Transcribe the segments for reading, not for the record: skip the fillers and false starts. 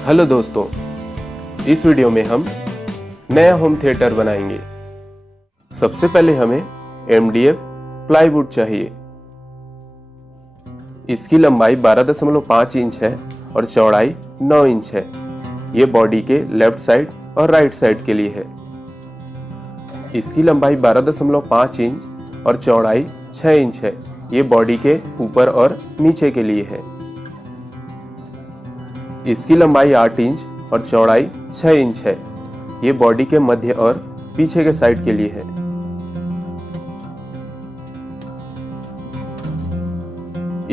Hello दोस्तों, इस video में हम नया होम थिएटर बनाएंगे। सबसे पहले हमें MDF प्लाईवुड चाहिए। इसकी लंबाई 12.5 इंच है और चौड़ाई 9 इंच है। ये बॉडी के लेफ्ट साइड और राइट साइड के लिए है। इसकी लंबाई 12.5 इंच और चौड़ाई 6 इंच है। ये बॉडी के ऊपर और नीचे के लिए है। इसकी लंबाई 8 इंच और चौड़ाई 6 इंच है। ये बॉडी के मध्य और पीछे के साइड के लिए है।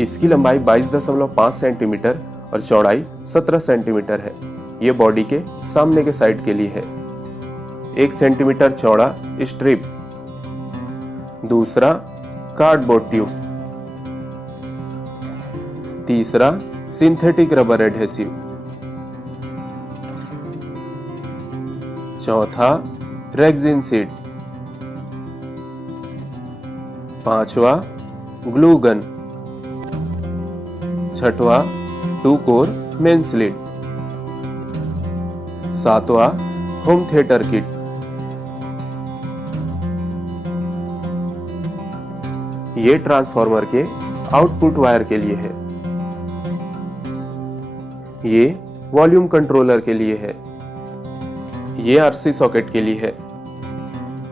इसकी लंबाई 22.5 सेंटीमीटर और चौड़ाई 17 सेंटीमीटर है। ये बॉडी के सामने के साइड के लिए है। 1 सेंटीमीटर चौड़ा स्ट्रिप। दूसरा कार्डबोर्ड ट्यूब। तीसरा सिंथेटिक रबर एडहेसिव। चौथा रेक्सिन सीड। पांचवा ग्लू गन। छठवा 2 कोर मेन स्लिट। सातवां होम थिएटर किट। ये ट्रांसफार्मर के आउटपुट वायर के लिए है। ये वॉल्यूम कंट्रोलर के लिए है। ये RC सॉकेट के लिए है।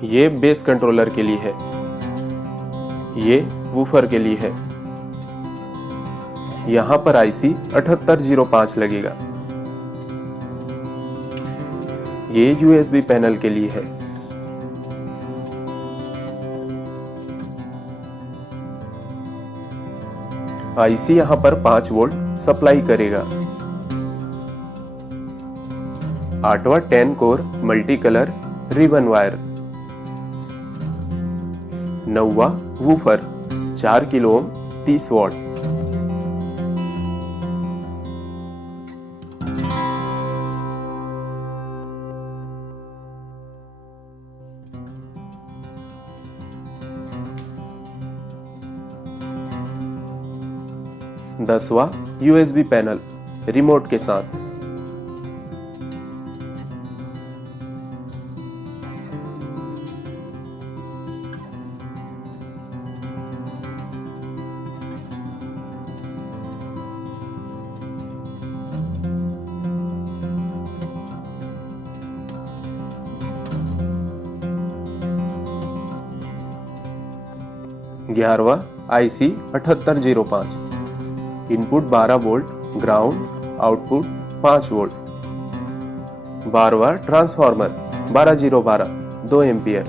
ये बेस कंट्रोलर के लिए है। ये वूफर के लिए है। यहां पर IC 7805 लगेगा। ये USB पैनल के लिए है। IC यहां पर 5 वोल्ट सप्लाई करेगा। 8वां 10 core multi colour ribbon wire. 9वां वूफर 4 किलो ओम 30 वॉट। दसवां USB पैनल रिमोट के साथ। ग्यारहवां IC 7805। Input 12 volt, ground, output 5 volt. 12वां ट्रांसफार्मर 12012 2 एम्पियर।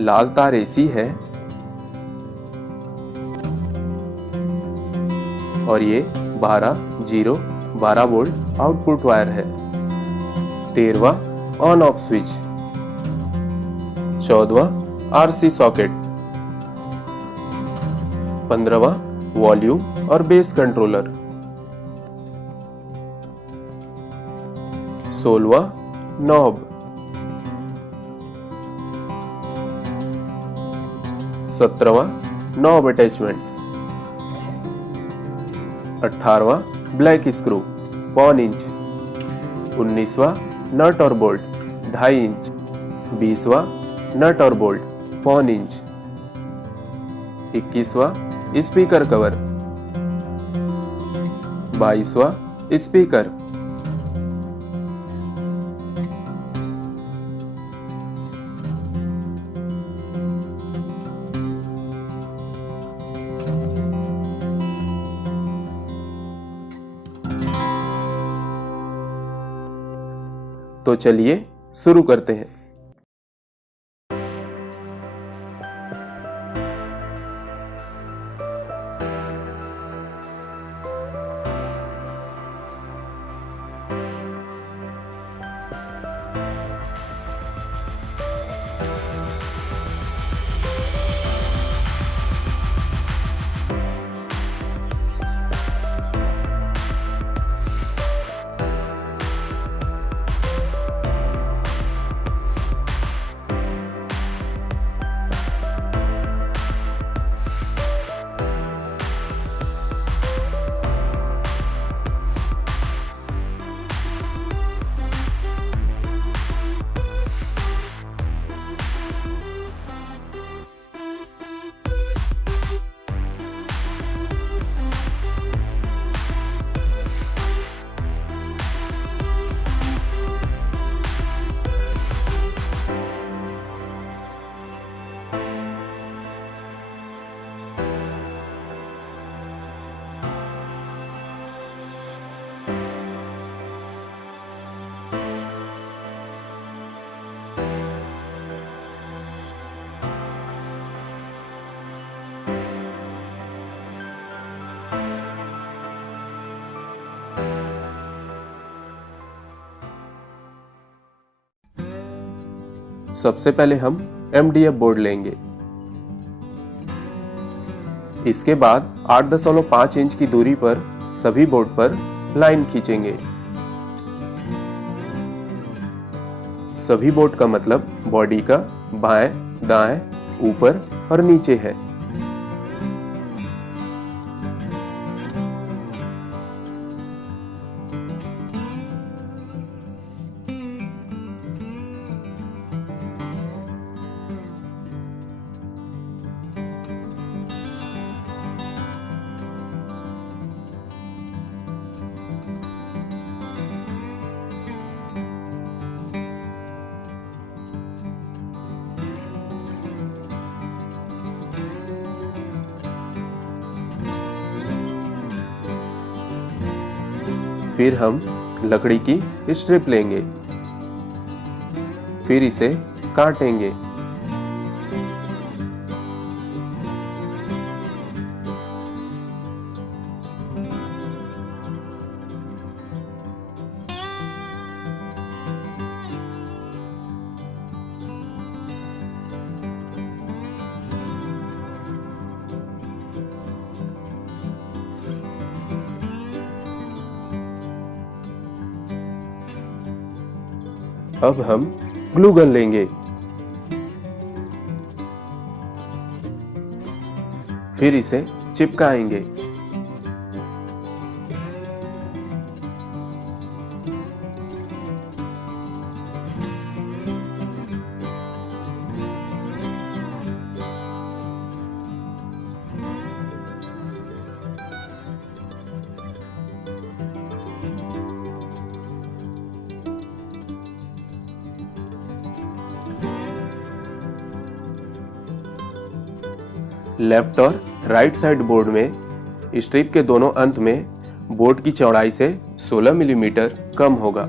लाल तार AC है और ये 12 वोल्ट आउटपुट वायर है। 13वां ऑन ऑफ स्विच। 14वां RC सॉकेट। 15वां वॉल्यूम और बेस कंट्रोलर। 16वां नॉब। 17वां नॉब अटैचमेंट। 18वां ब्लैक स्क्रू 1 इंच। 19वां नट और बोल्ट 2.5 इंच। 20वां नट और बोल्ट 1 इंच। 21वां स्पीकर कवर। 22वां स्पीकर। तो चलिए शुरू करते हैं। सबसे पहले हम MDF बोर्ड लेंगे। इसके बाद 8.5 इंच की दूरी पर सभी बोर्ड पर लाइन खींचेंगे। सभी बोर्ड का मतलब बॉडी का बाएं, दाएं, ऊपर और नीचे है। फिर हम लकड़ी की स्ट्रिप लेंगे, फिर इसे काटेंगे। अब हम ग्लू गन लेंगे, फिर इसे चिपकाएंगे। लेफ्ट और राइट साइड बोर्ड में स्ट्रिप के दोनों अंत में बोर्ड की चौड़ाई से 16 मिलीमीटर कम होगा।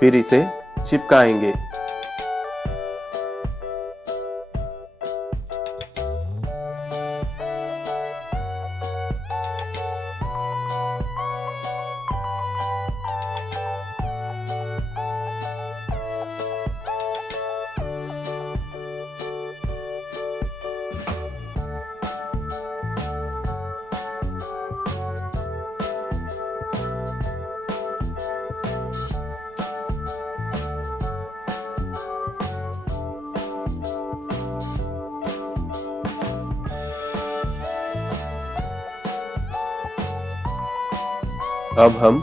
फिर इसे चिपकाएंगे। अब हम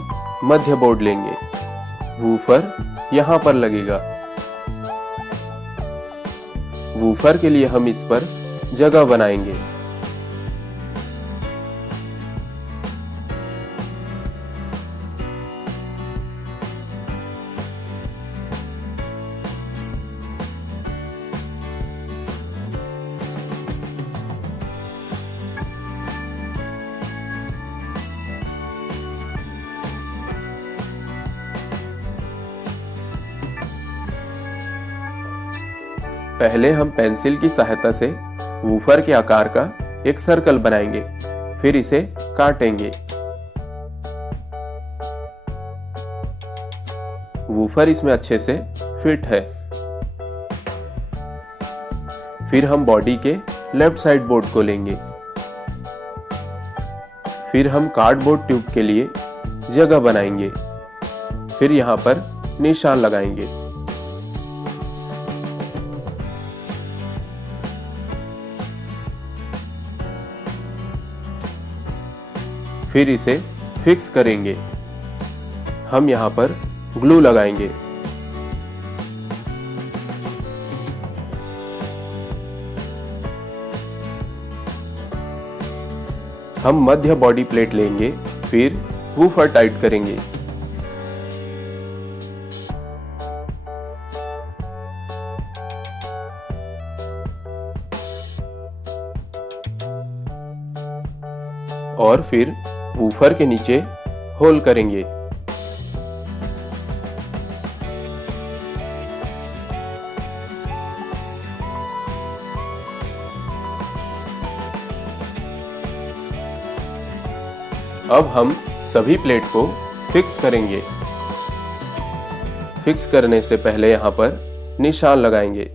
मध्य बोर्ड लेंगे, वूफर यहां पर लगेगा। वूफर के लिए हम इस पर जगह बनाएंगे। पहले हम पेंसिल की सहायता से वूफर के आकार का एक सर्कल बनाएंगे, फिर इसे काटेंगे। वूफर इसमें अच्छे से फिट है। फिर हम बॉडी के लेफ्ट साइड बोर्ड को लेंगे। फिर हम कार्डबोर्ड ट्यूब के लिए जगह बनाएंगे, फिर यहां पर निशान लगाएंगे। फिर इसे फिक्स करेंगे। हम यहाँ पर ग्लू लगाएंगे। हम मध्य बॉडी प्लेट लेंगे, फिर वूफर टाइट करेंगे। और फिर वूफर के नीचे होल करेंगे। अब हम सभी प्लेट को फिक्स करेंगे। फिक्स करने से पहले यहाँ पर निशान लगाएंगे।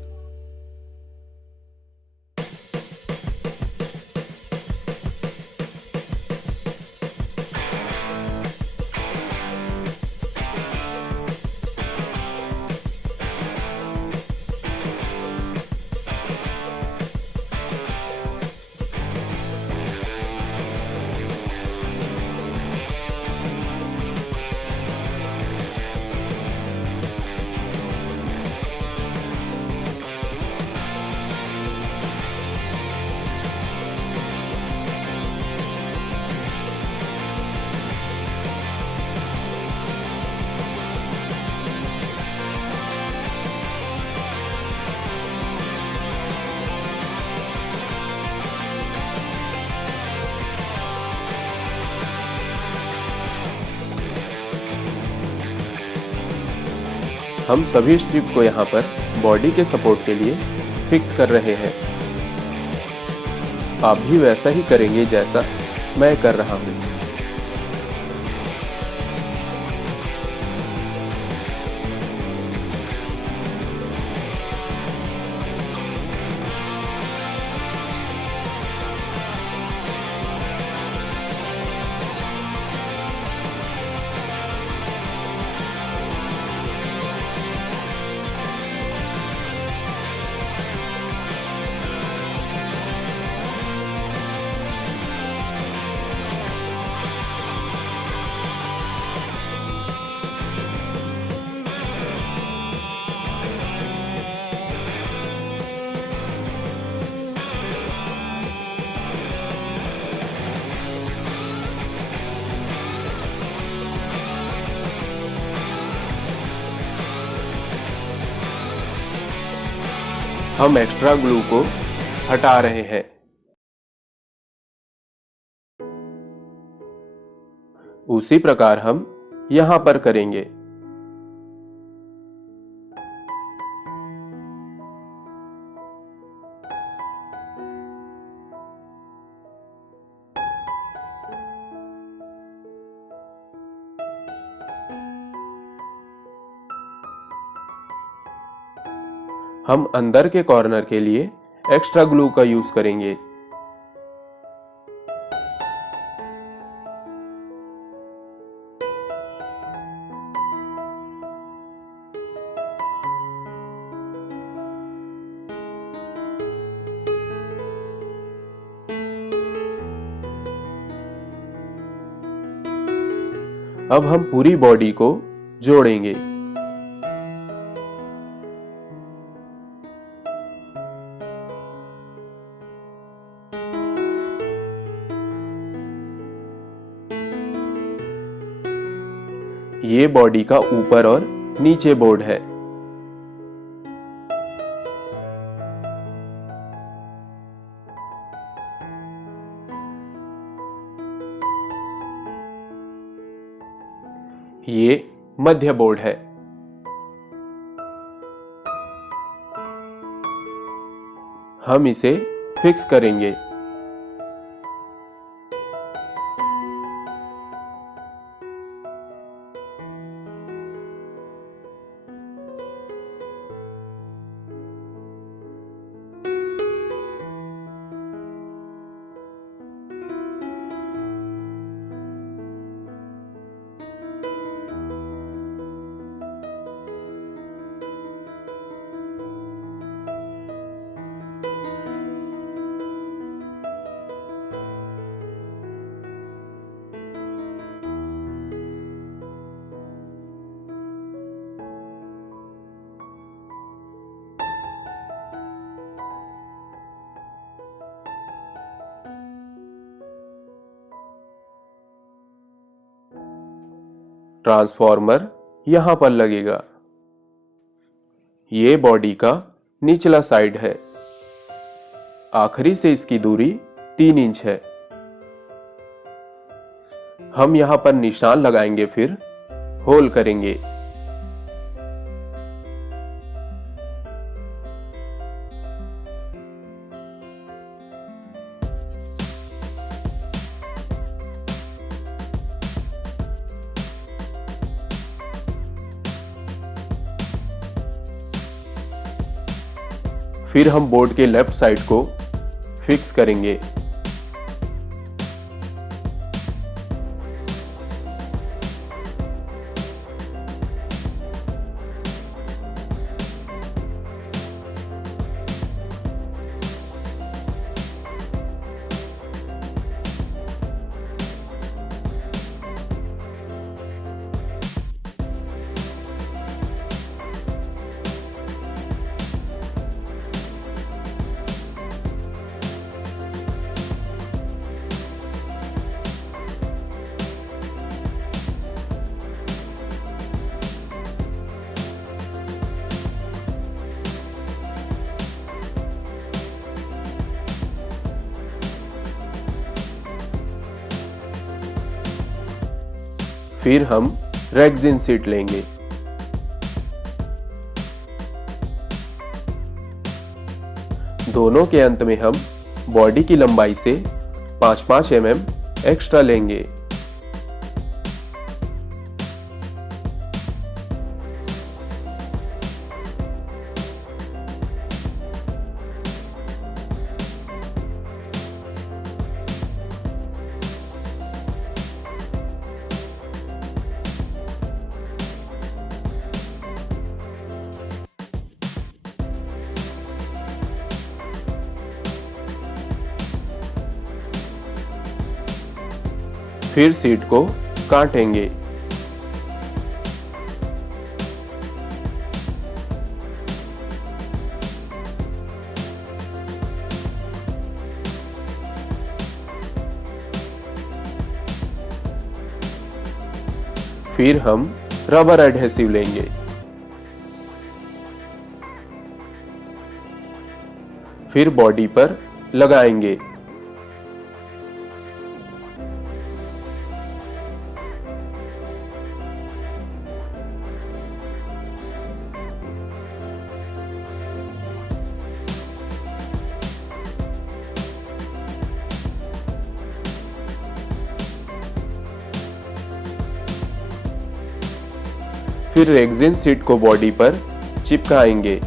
हम सभी स्ट्रिप को यहाँ पर बॉडी के सपोर्ट के लिए फिक्स कर रहे हैं। आप भी वैसा ही करेंगे जैसा मैं कर रहा हूँ। हम एक्स्ट्रा ग्लू को हटा रहे हैं। उसी प्रकार हम यहां पर करेंगे। हम अंदर के कॉर्नर के लिए एक्स्ट्रा ग्लू का यूज करेंगे। अब हम पूरी बॉडी को जोड़ेंगे। ये बॉडी का ऊपर और नीचे बोर्ड है। ये मध्य बोर्ड है। हम इसे फिक्स करेंगे। ट्रांसफॉर्मर यहां पर लगेगा। ये बॉडी का निचला साइड है। आखिरी से इसकी दूरी 3 इंच है। हम यहां पर निशान लगाएंगे, फिर होल करेंगे। फिर हम बोर्ड के लेफ्ट साइड को फिक्स करेंगे। फिर हम रेक्सिन सीट लेंगे। दोनों के अंत में हम बॉडी की लंबाई से 5-5 mm एक्स्ट्रा लेंगे। फिर सीट को काटेंगे। फिर हम रबर एडहेसिव लेंगे। फिर बॉडी पर लगाएंगे। फिर रेक्सिन सीट को बॉडी पर चिपकाएंगे।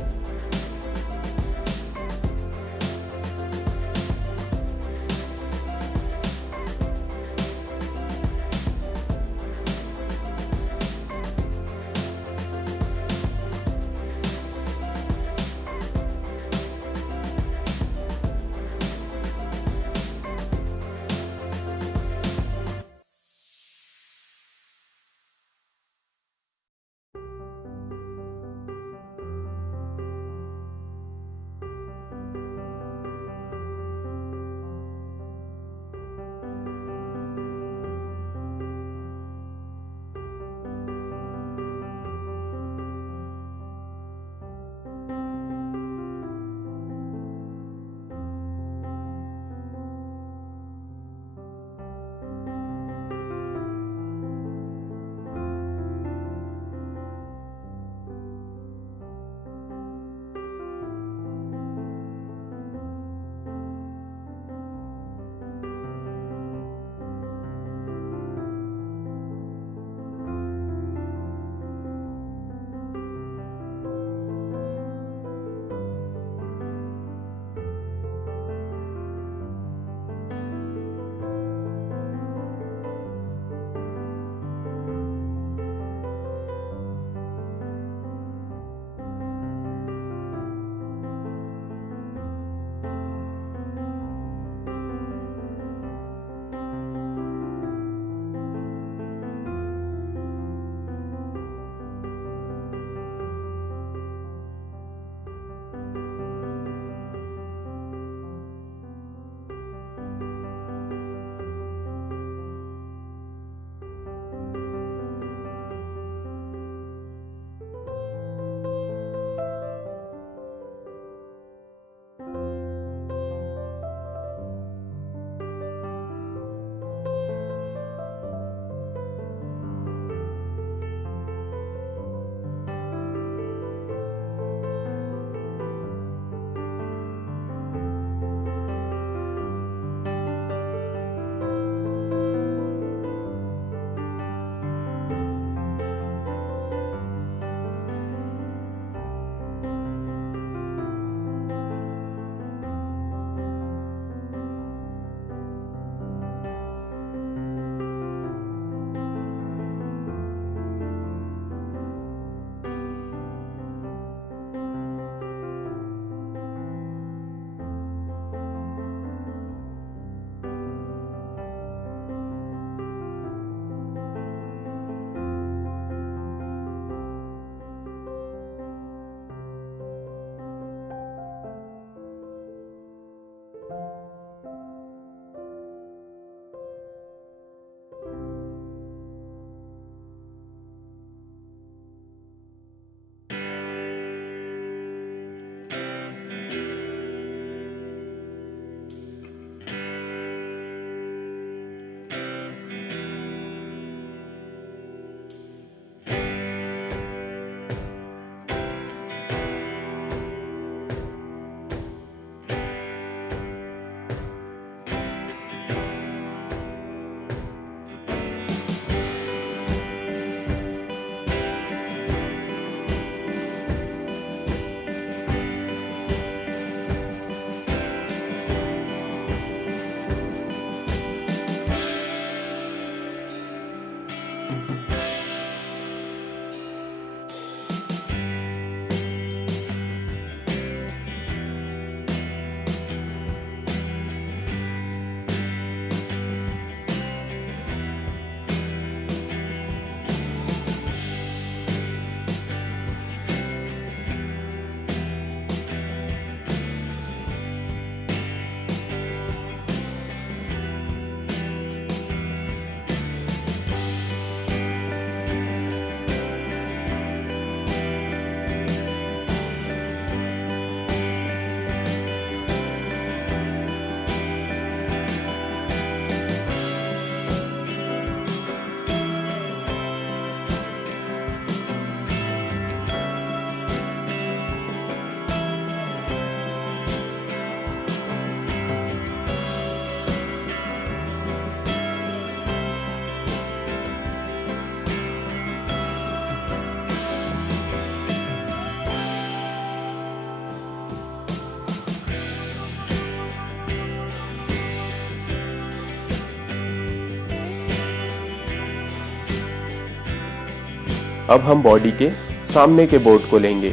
अब हम बॉडी के सामने के बोर्ड को लेंगे,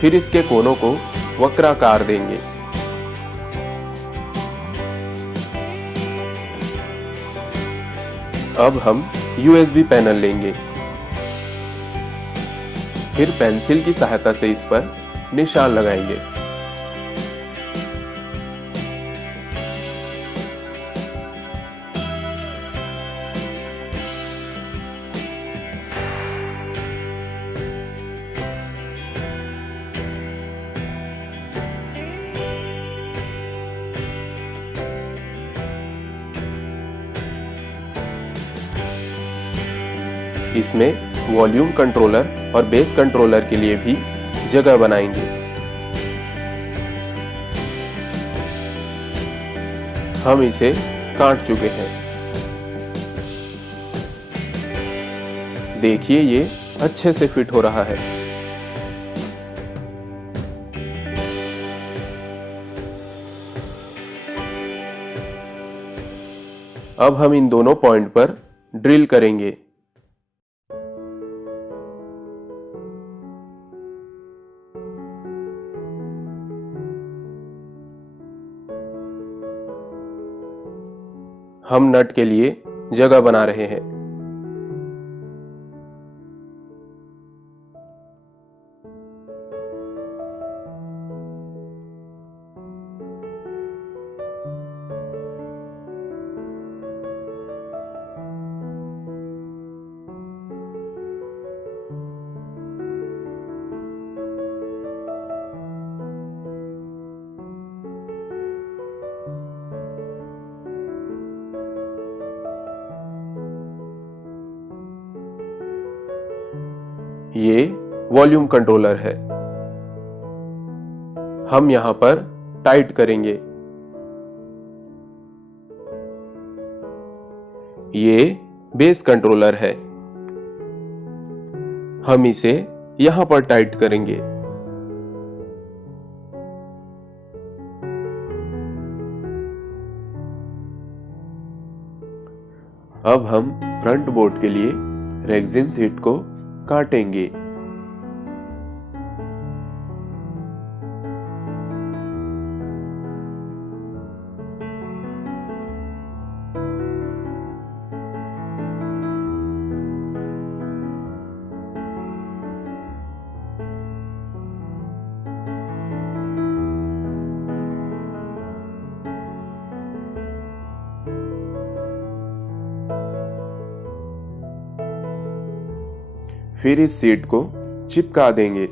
फिर इसके कोनों को वक्राकार देंगे। अब हम USB पैनल लेंगे, फिर पेंसिल की सहायता से इस पर निशान लगाएंगे। इसमें वॉल्यूम कंट्रोलर और बेस कंट्रोलर के लिए भी जगह बनाएंगे। हम इसे काट चुके हैं। देखिए ये अच्छे से फिट हो रहा है। अब हम इन दोनों पॉइंट पर ड्रिल करेंगे। हम नट के लिए जगह बना रहे हैं। ये वॉल्यूम कंट्रोलर है। हम यहां पर टाइट करेंगे। ये बेस कंट्रोलर है। हम इसे यहां पर टाइट करेंगे। अब हम फ्रंट बोर्ड के लिए रेक्सिन सीट को काटेंगे। फिर इस सीट को चिपका देंगे।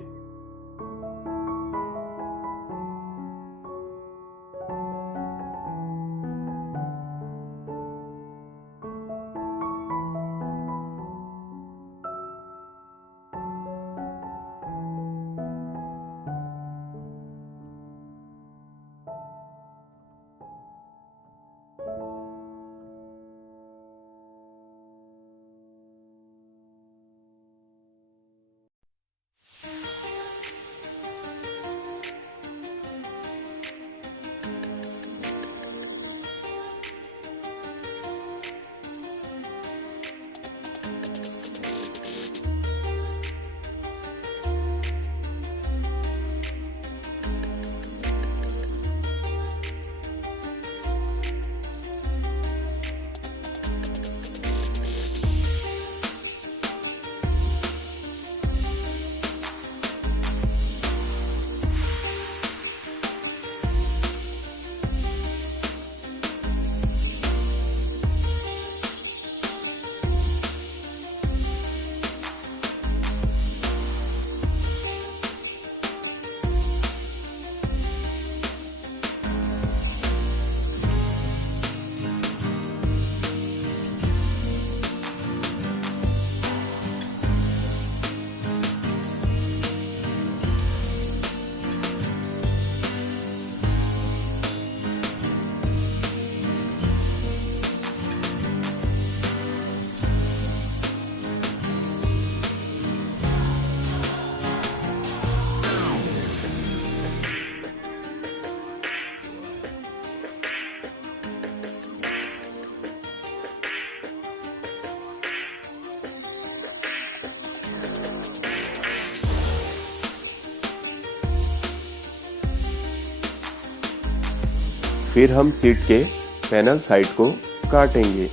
फिर हम सीट के पैनल साइड को काटेंगे।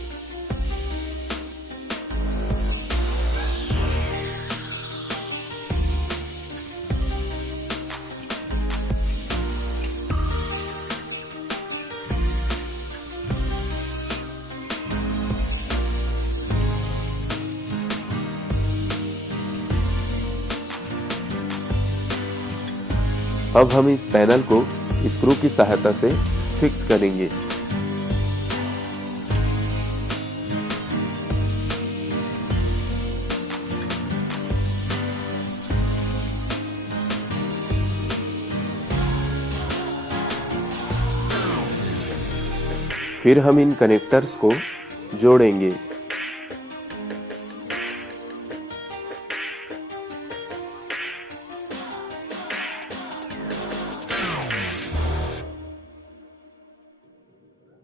अब हम इस पैनल को स्क्रू की सहायता से फिक्स करेंगे। फिर हम इन कनेक्टर्स को जोड़ेंगे।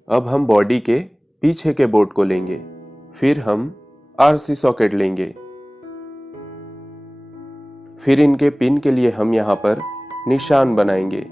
अब हम बॉडी के पीछे के बोर्ड को लेंगे। फिर हम आरसी सॉकेट लेंगे। फिर इनके पिन के लिए हम यहाँ पर निशान बनाएंगे।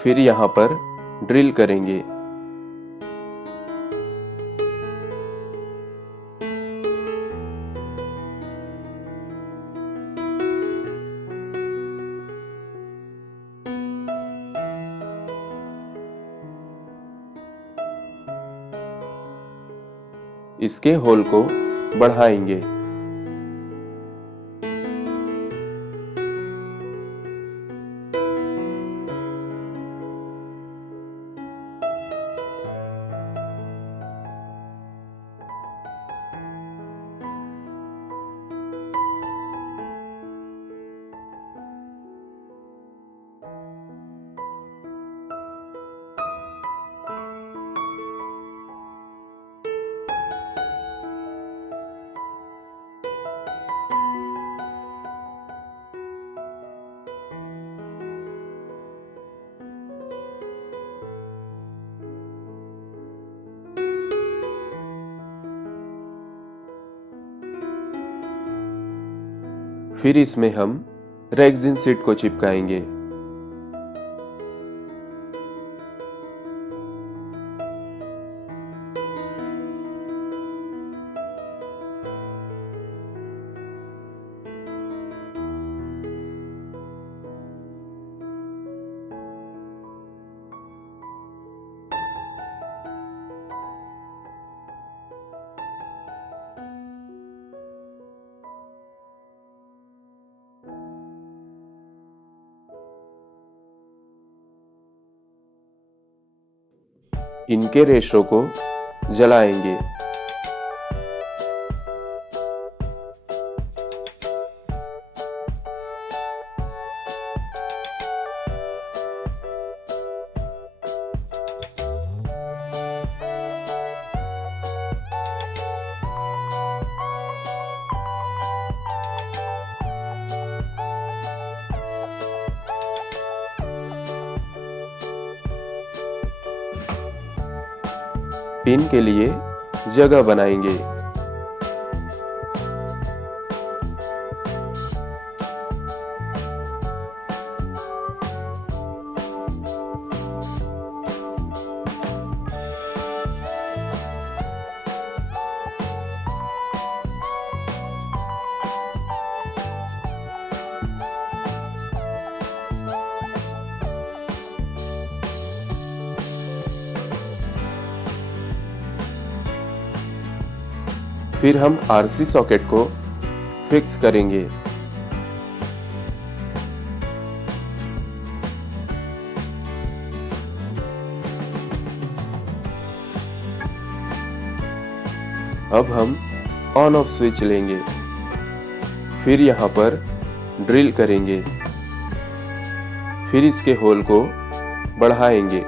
फिर यहाँ पर ड्रिल करेंगे। इसके होल को बढ़ाएंगे। फिर इसमें हम रेक्सिन सीट को चिपकाएंगे। इनके रेशों को जलाएंगे। पिन के लिए जगह बनाएंगे। फिर हम आरसी सॉकेट को फिक्स करेंगे। अब हम ऑन ऑफ स्विच लेंगे। फिर यहाँ पर ड्रिल करेंगे। फिर इसके होल को बढ़ाएंगे।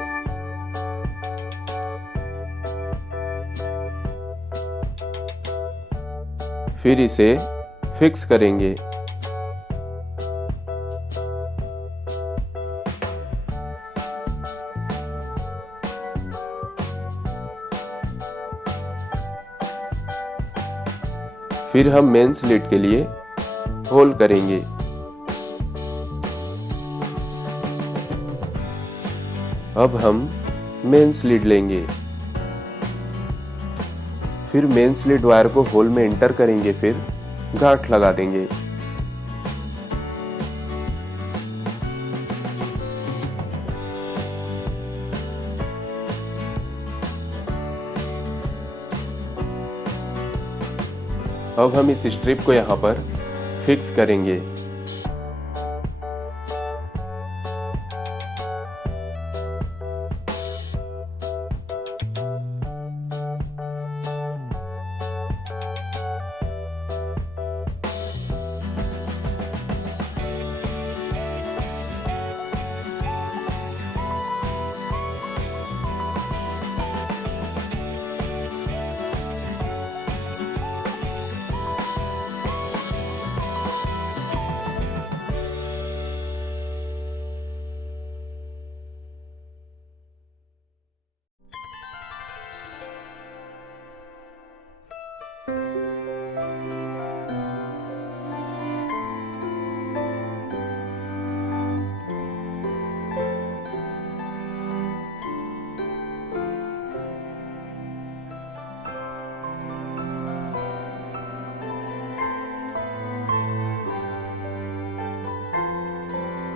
फिर इसे फिक्स करेंगे। फिर हम मेन स्लिट के लिए होल करेंगे। अब हम मेन स्लिट लेंगे। फिर मेन स्लिट वायर को होल में इंटर करेंगे, फिर गांठ लगा देंगे। अब हम इस स्ट्रिप को यहाँ पर फिक्स करेंगे।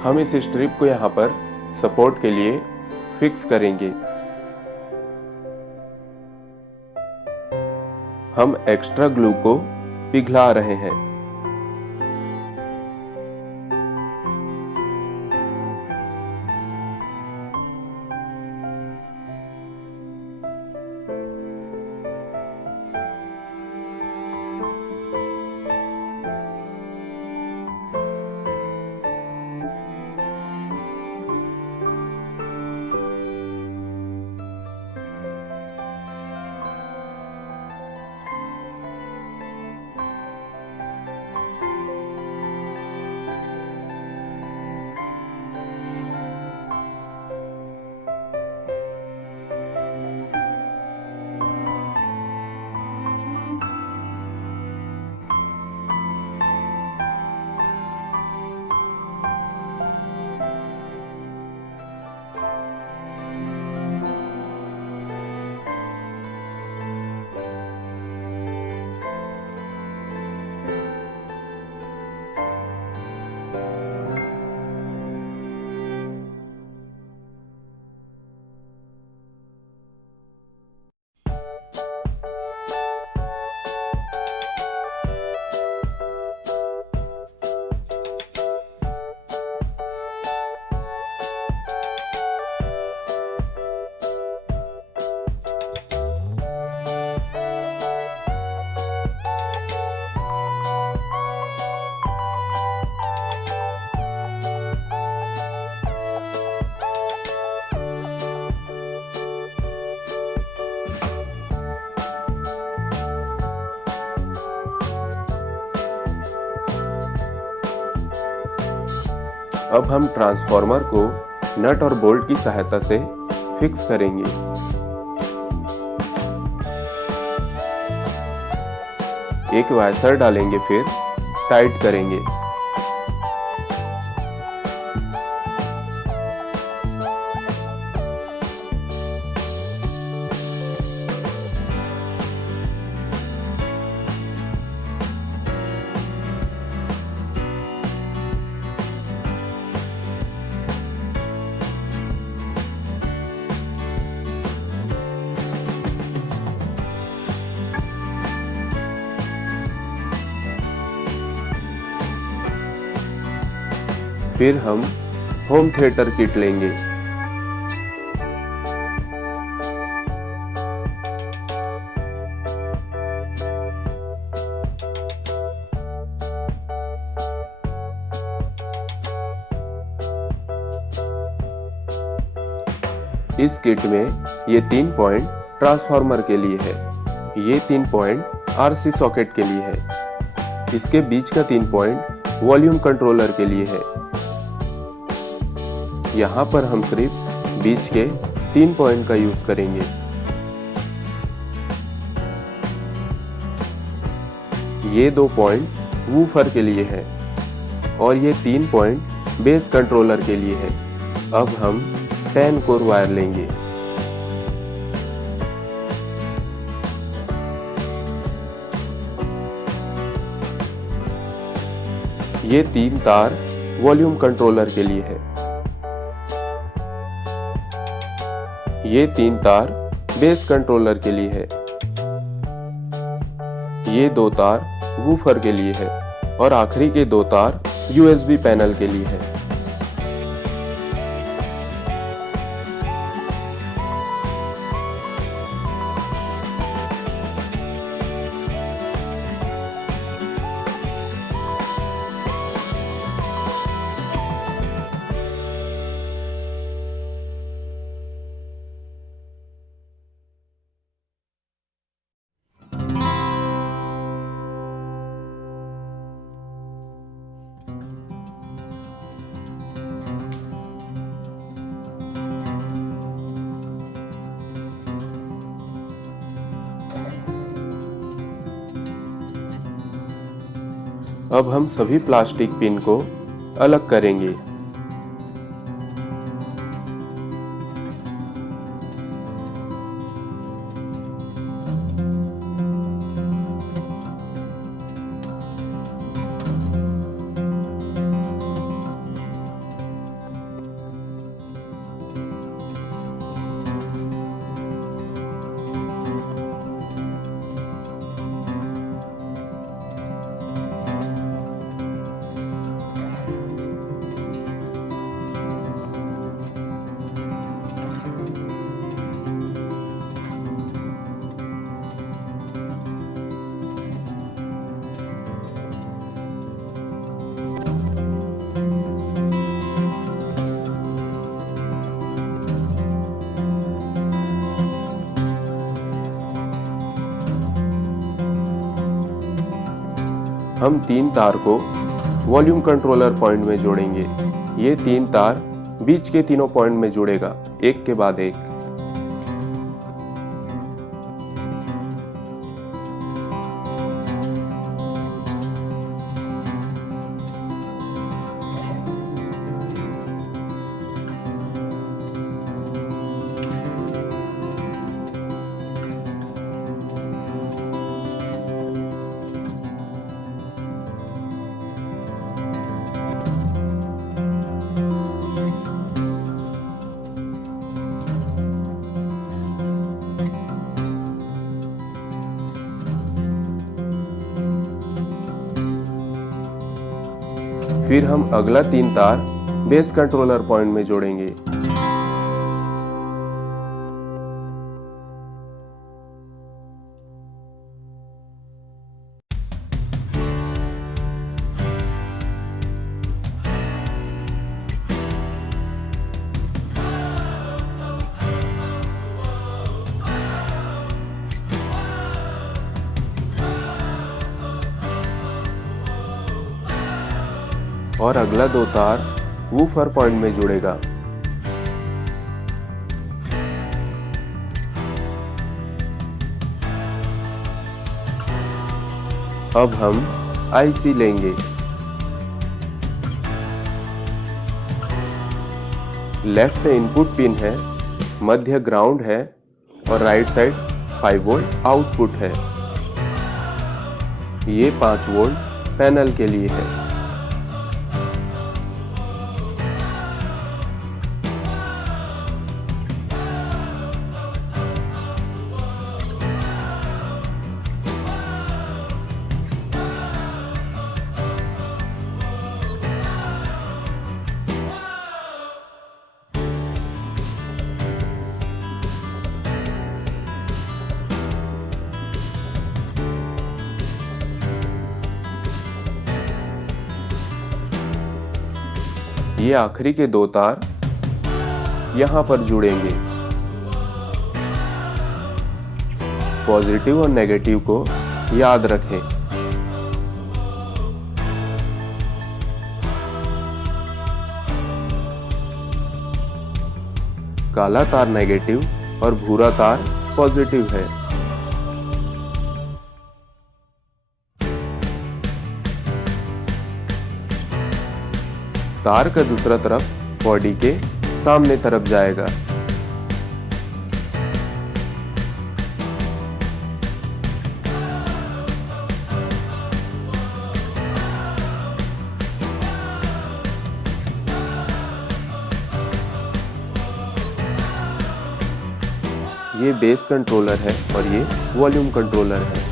हम इस स्ट्रिप को यहाँ पर सपोर्ट के लिए फिक्स करेंगे। हम एक्स्ट्रा ग्लू को पिघला रहे हैं। अब हम ट्रांसफार्मर को नट और बोल्ट की सहायता से फिक्स करेंगे। एक वाइसर डालेंगे, फिर टाइट करेंगे। फिर हम होम थिएटर किट लेंगे। इस किट में ये 3 पॉइंट ट्रांसफार्मर के लिए है, ये 3 पॉइंट आरसी सॉकेट के लिए है। इसके बीच का 3 पॉइंट वॉल्यूम कंट्रोलर के लिए है। यहाँ पर हम सिर्फ बीच के 3 पॉइंट का यूज करेंगे। ये 2 पॉइंट वूफर के लिए है और ये 3 पॉइंट बेस कंट्रोलर के लिए है। अब हम 10 कोर वायर लेंगे। ये 3 तार वॉल्यूम कंट्रोलर के लिए है। ये 3 तार बेस कंट्रोलर के लिए है। ये 2 तार वूफर के लिए है और आखिरी के 2 तार USB पैनल के लिए है। अब हम सभी प्लास्टिक पिन को अलग करेंगे। हम 3 तार को वॉल्यूम कंट्रोलर पॉइंट में जोड़ेंगे। ये 3 तार बीच के तीनों पॉइंट में जुड़ेगा, एक के बाद एक। फिर हम अगला 3 तार बेस कंट्रोलर पॉइंट में जोड़ेंगे। और अगला 2 तार वूफर पॉइंट में जुड़ेगा। अब हम IC लेंगे। लेफ्ट में इनपुट पिन है, मध्य ग्राउंड है और राइट साइड 5 वोल्ट आउटपुट है। ये 5 वोल्ट पैनल के लिए है। ये आखिरी के 2 तार यहां पर जुड़ेंगे। पॉजिटिव और नेगेटिव को याद रखें। काला तार नेगेटिव और भूरा तार पॉजिटिव है। तार का दूसरा तरफ बॉडी के सामने तरफ जाएगा। ये बेस कंट्रोलर है और ये वॉल्यूम कंट्रोलर है।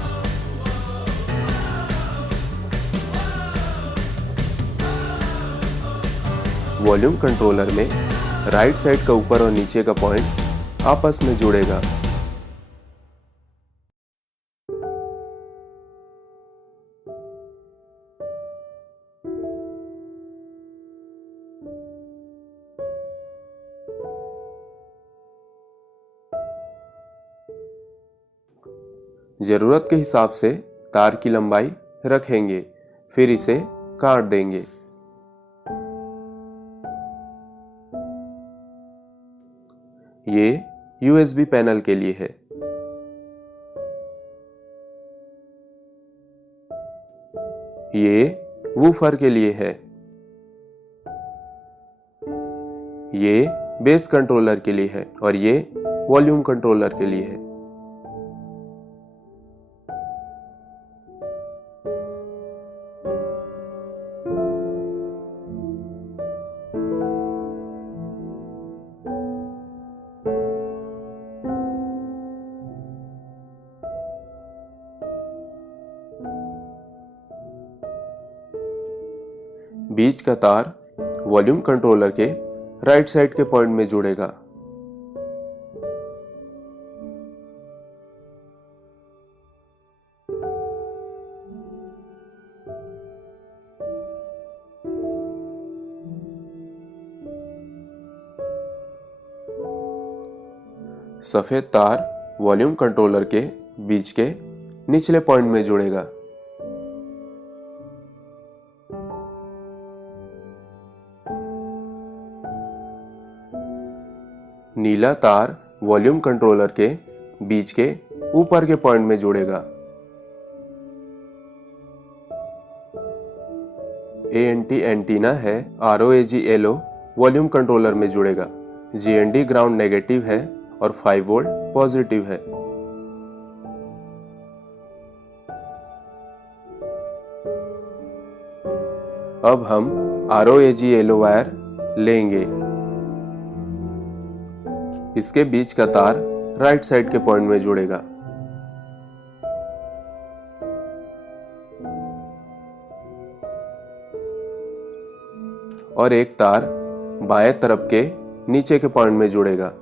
वॉल्यूम कंट्रोलर में राइट साइड का ऊपर और नीचे का पॉइंट आपस में जुड़ेगा। जरूरत के हिसाब से तार की लंबाई रखेंगे, फिर इसे काट देंगे। ये USB पैनल के लिए है। ये वूफर के लिए है। ये बेस कंट्रोलर के लिए है और ये वॉल्यूम कंट्रोलर के लिए है। बीच का तार वॉल्यूम कंट्रोलर के राइट साइड के पॉइंट में जुड़ेगा। सफेद तार वॉल्यूम कंट्रोलर के बीच के निचले पॉइंट में जुड़ेगा। नीला तार वॉल्यूम कंट्रोलर के बीच के ऊपर के पॉइंट में जुड़ेगा। ANT एंटीना है, ROAG येलो वॉल्यूम कंट्रोलर में जुड़ेगा। GND ग्राउंड नेगेटिव है और 5 वोल्ट पॉजिटिव है। अब हम ROAG येलो वायर लेंगे। इसके बीच का तार राइट साइड के पॉइंट में जुड़ेगा। और एक तार बाएं तरफ के नीचे के पॉइंट में जुड़ेगा।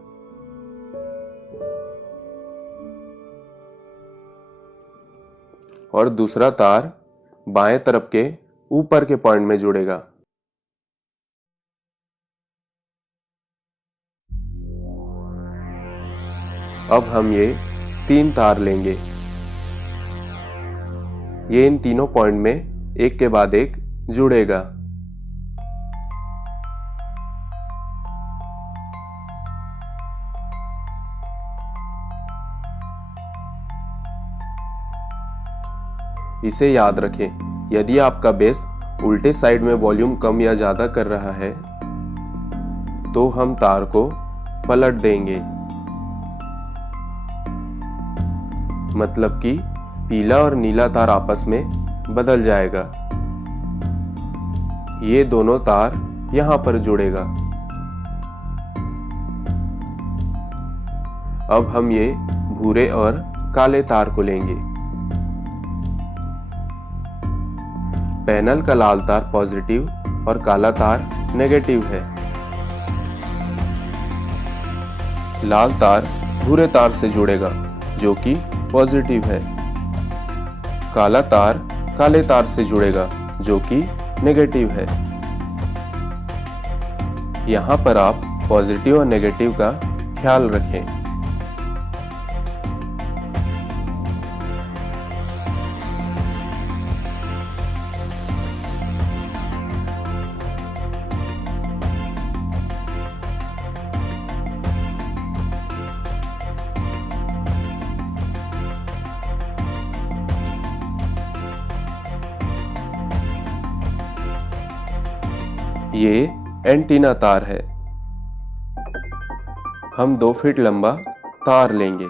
और दूसरा तार बाएं तरफ के ऊपर के पॉइंट में जुड़ेगा। अब हम ये 3 तार लेंगे। ये इन तीनों पॉइंट में एक के बाद एक जुड़ेगा। इसे याद रखें, यदि आपका बेस उल्टे साइड में वॉल्यूम कम या ज्यादा कर रहा है तो हम तार को पलट देंगे। मतलब कि पीला और नीला तार आपस में बदल जाएगा। ये दोनों तार यहां पर जुड़ेगा। अब हम ये भूरे और काले तार को लेंगे। पैनल का लाल तार पॉजिटिव और काला तार नेगेटिव है। लाल तार भूरे तार से जुड़ेगा जो कि पॉजिटिव है। काला तार काले तार से जुड़ेगा जो कि नेगेटिव है। यहां पर आप पॉजिटिव और नेगेटिव का ख्याल रखें। ये एंटीना तार है। हम 2 फीट लंबा तार लेंगे।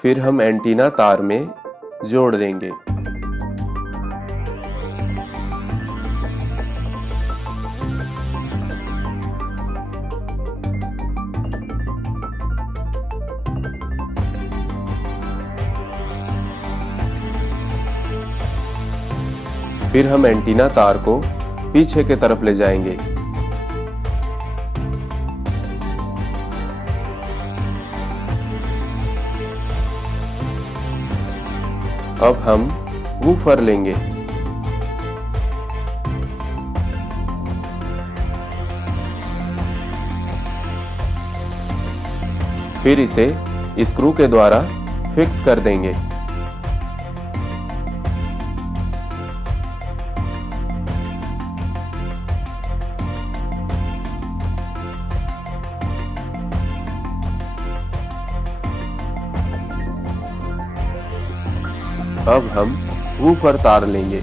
फिर हम एंटीना तार में जोड़ देंगे। फिर हम एंटीना तार को पीछे की तरफ ले जाएंगे। अब हम वूफर लेंगे। फिर इसे स्क्रू के द्वारा फिक्स कर देंगे। अब हम वूफर तार लेंगे।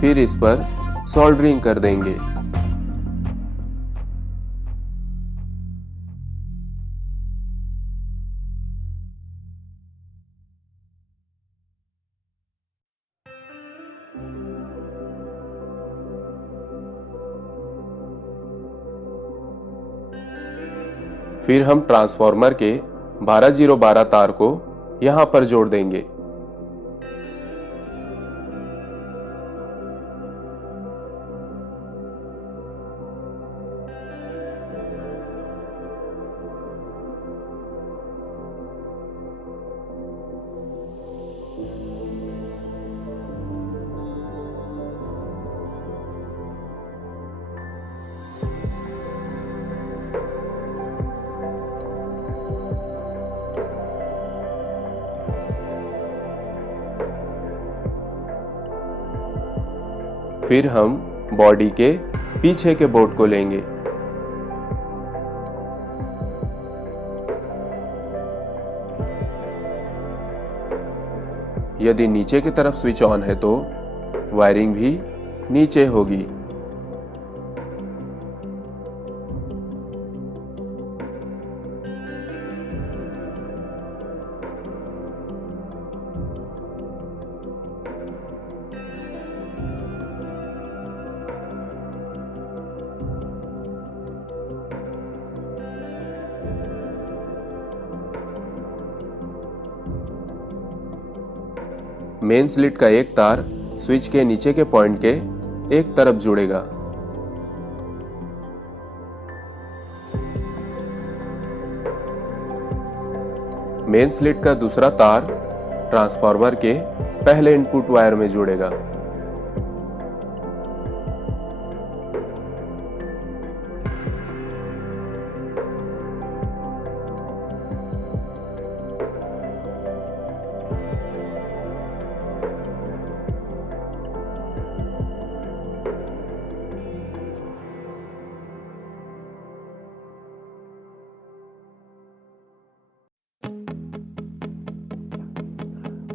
फिर इस पर सोल्डरिंग कर देंगे। फिर हम ट्रांसफार्मर के 12012 तार को यहां पर जोड़ देंगे। फिर हम बॉडी के पीछे के बोर्ड को लेंगे। यदि नीचे की तरफ स्विच ऑन है तो वायरिंग भी नीचे होगी। मेन स्लिट का एक तार स्विच के नीचे के पॉइंट के एक तरफ जुड़ेगा। मेन स्लिट का दूसरा तार ट्रांसफार्मर के पहले इनपुट वायर में जुड़ेगा।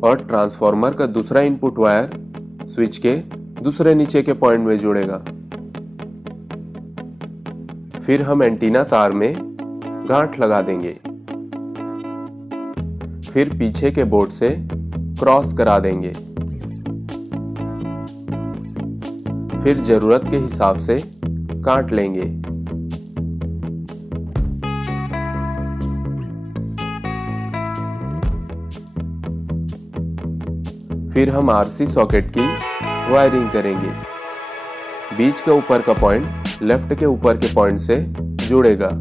और ट्रांसफार्मर का दूसरा इनपुट वायर स्विच के दूसरे नीचे के पॉइंट में जुड़ेगा। फिर हम एंटीना तार में गांठ लगा देंगे। फिर पीछे के बोर्ड से क्रॉस करा देंगे। फिर जरूरत के हिसाब से काट लेंगे। फिर हम आरसी सॉकेट की वायरिंग करेंगे। बीच के ऊपर का पॉइंट लेफ्ट के ऊपर के पॉइंट से जुड़ेगा।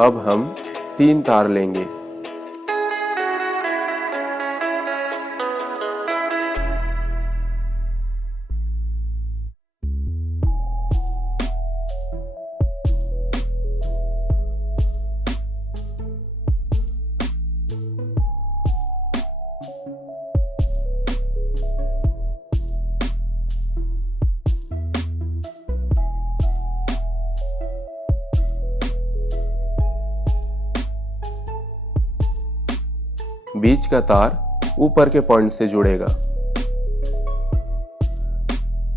अब हम 3 तार लेंगे। बीच का तार ऊपर के पॉइंट से जुड़ेगा।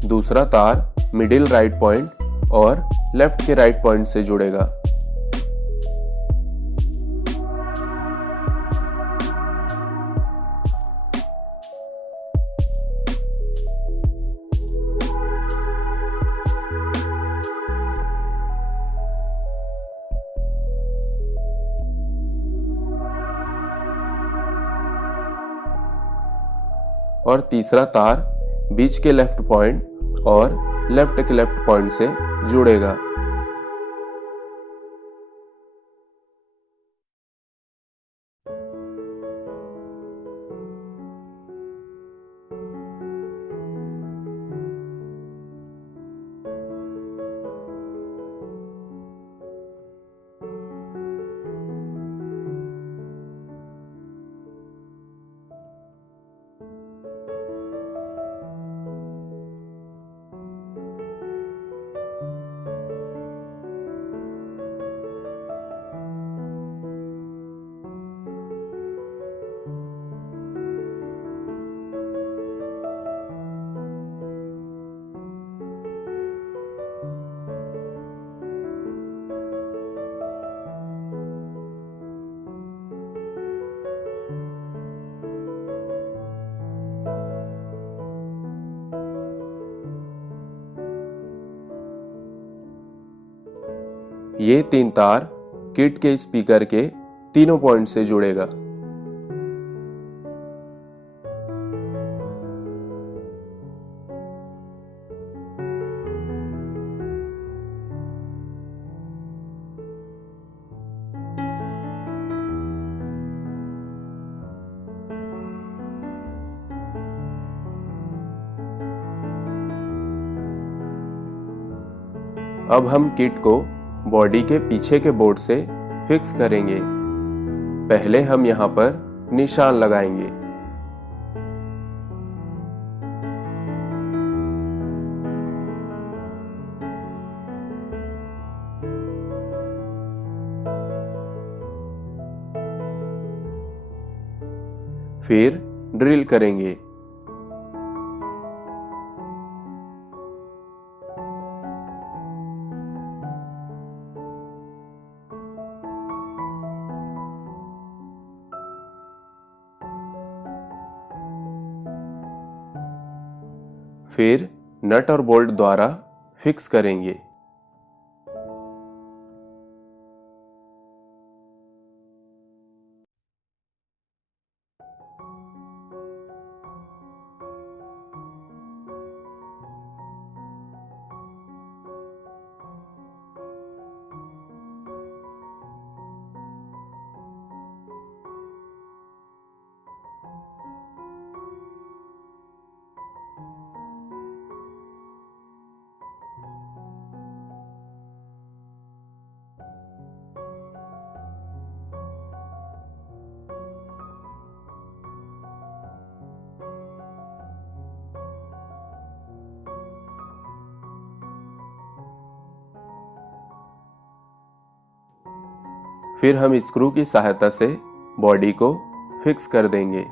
दूसरा तार मिडिल राइट पॉइंट और लेफ्ट के राइट पॉइंट से जुड़ेगा। और तीसरा तार बीच के लेफ्ट पॉइंट और लेफ्ट के लेफ्ट पॉइंट से जुड़ेगा। ये 3 तार किट के स्पीकर के तीनों पॉइंट से जुड़ेगा। अब हम किट को बॉडी के पीछे के बोर्ड से फिक्स करेंगे। पहले हम यहां पर निशान लगाएंगे। फिर ड्रिल करेंगे। फिर नट और बोल्ट द्वारा फिक्स करेंगे। फिर हम स्क्रू की सहायता से बॉडी को फिक्स कर देंगे।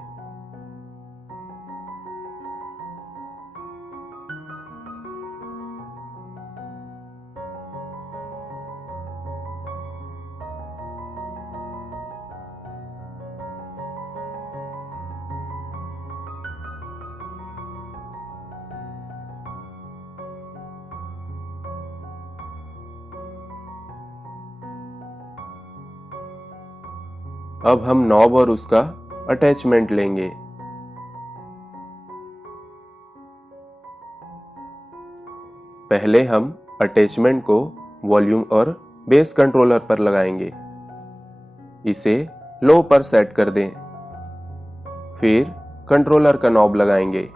अब हम नॉब और उसका अटैचमेंट लेंगे। पहले हम अटैचमेंट को वॉल्यूम और बेस कंट्रोलर पर लगाएंगे। इसे लो पर सेट कर दें। फिर कंट्रोलर का नॉब लगाएंगे।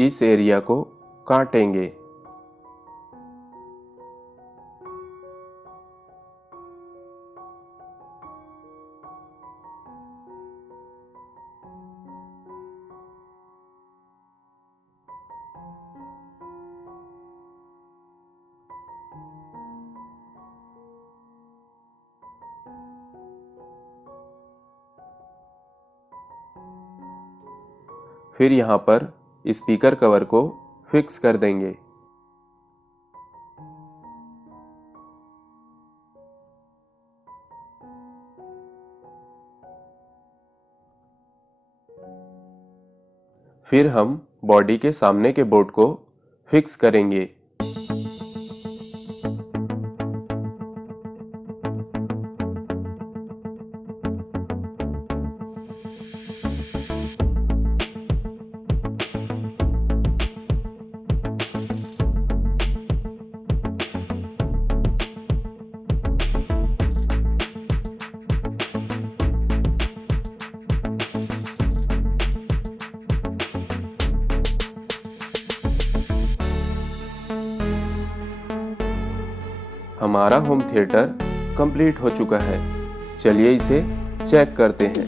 इस एरिया को काटेंगे। फिर यहाँ पर स्पीकर कवर को फिक्स कर देंगे। फिर हम बॉडी के सामने के बोर्ड को फिक्स करेंगे। हमारा होम थिएटर कंप्लीट हो चुका है। चलिए इसे चेक करते हैं।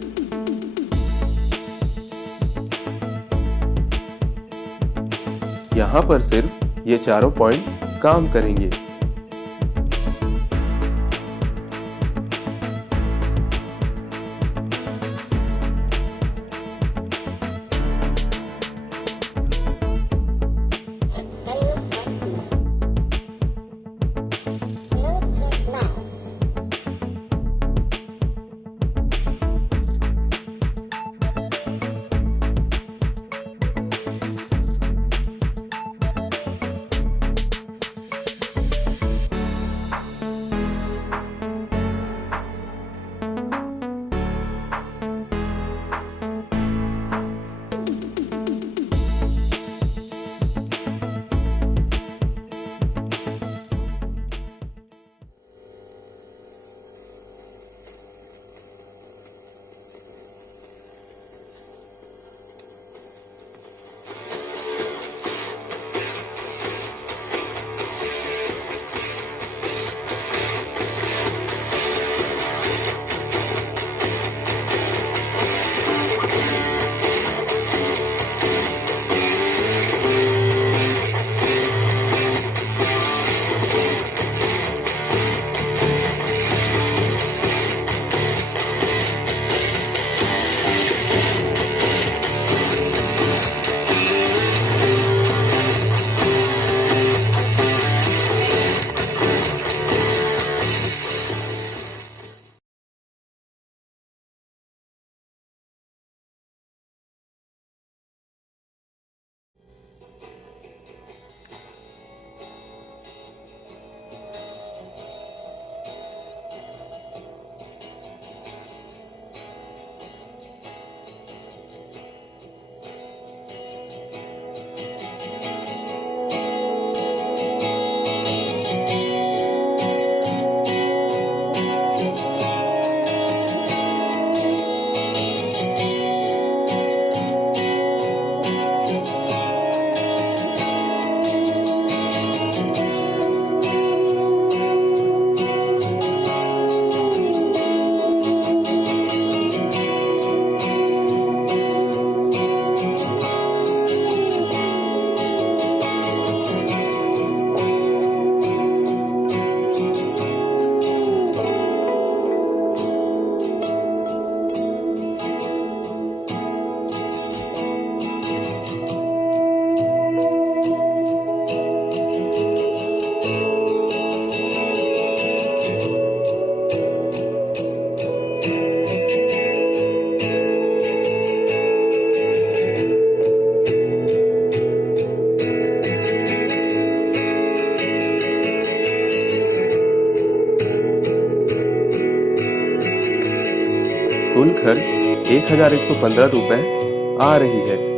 यहाँ पर सिर्फ ये चारों पॉइंट काम करेंगे। कुल खर्च 1115 रुपए आ रही है।